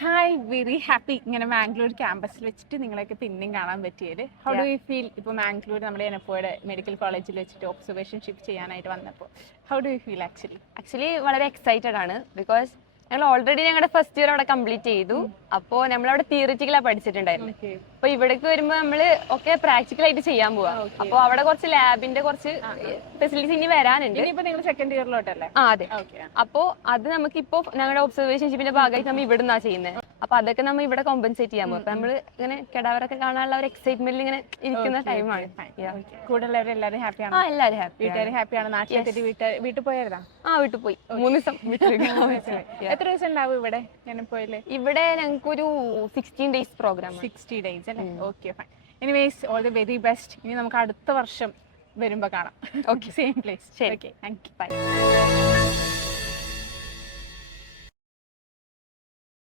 Hi, very happy ഇങ്ങനെ മാംഗ്ലൂർ ക്യാമ്പസിൽ വെച്ചിട്ട് നിങ്ങളൊക്കെ പിന്നെയും കാണാൻ പറ്റിയത്. How do you feel? ഇപ്പോൾ മാംഗ്ലൂർ നമ്മുടെ എനപ്പോയുടെ മെഡിക്കൽ കോളേജിൽ വെച്ചിട്ട് ഒബ്സർവേഷൻഷിപ്പ് ചെയ്യാനായിട്ട് വന്നപ്പോൾ how do you feel? Actually വളരെ എക്സൈറ്റഡ് ആണ്. ബിക്കോസ് ഞങ്ങൾ ഓൾറെഡി ഞങ്ങളുടെ ഫസ്റ്റ് ഇയർ അവിടെ കംപ്ലീറ്റ് ചെയ്തു. അപ്പോൾ നമ്മളവിടെ തിയറിറ്റിക്കലാണ് പഠിച്ചിട്ടുണ്ടായിരുന്നു. അപ്പൊ ഇവിടേക്ക് വരുമ്പോൾ നമ്മള് ഒക്കെ പ്രാക്ടിക്കൽ ആയിട്ട് ചെയ്യാൻ പോവാ. അപ്പൊ അവിടെ കുറച്ച് ലാബിന്റെ കുറച്ച് ഫെസിലിറ്റീസ് ഇനി വരാനുണ്ട്. നിങ്ങൾ സെക്കൻഡ് ഇയറിലോട്ടല്ലേ? അതെ. അപ്പോ അത് നമുക്കിപ്പോ ഞങ്ങളുടെ ഒബ്സർവേഷൻഷിപ്പിന്റെ ഭാഗമായിട്ട് നമ്മൾ ഇവിടുന്നാ ചെയ്യുന്നത്. അപ്പൊ അതൊക്കെ നമ്മൾ ഇവിടെ കോമ്പൻസേറ്റ് ചെയ്യാൻ പോകും. അപ്പൊ നമ്മള് ഇങ്ങനെ കെടാവറൊക്കെ കാണാനുള്ള ഒരു എക്സൈറ്റ്മെന്റിൽ ഇങ്ങനെ ഇരിക്കുന്ന ടൈമാണ്. എല്ലാവരും ഹാപ്പിയാണ്? എല്ലാവരും ഹാപ്പി. വീട്ടുകാർ ഹാപ്പിയാണ്? നാട്ടിലെത്തിട്ട് വീട്ടിൽ പോയായിരുന്നാ? വീട്ടിൽ പോയി 3 ദിവസം എത്ര ദിവസം ഉണ്ടാവും ഇവിടെ? ഞാൻ പോയില്ലേ? ഇവിടെ ഞങ്ങൾക്കൊരു 16 days പ്രോഗ്രാം. 60 days അല്ലേ? Okay, fine. Anyways, all the very best. ഇനി നമുക്ക് അടുത്ത വർഷം വരുമ്പോ കാണാം. Okay, same place. ശരി, ഓക്കെ, താങ്ക് യു, ബൈ.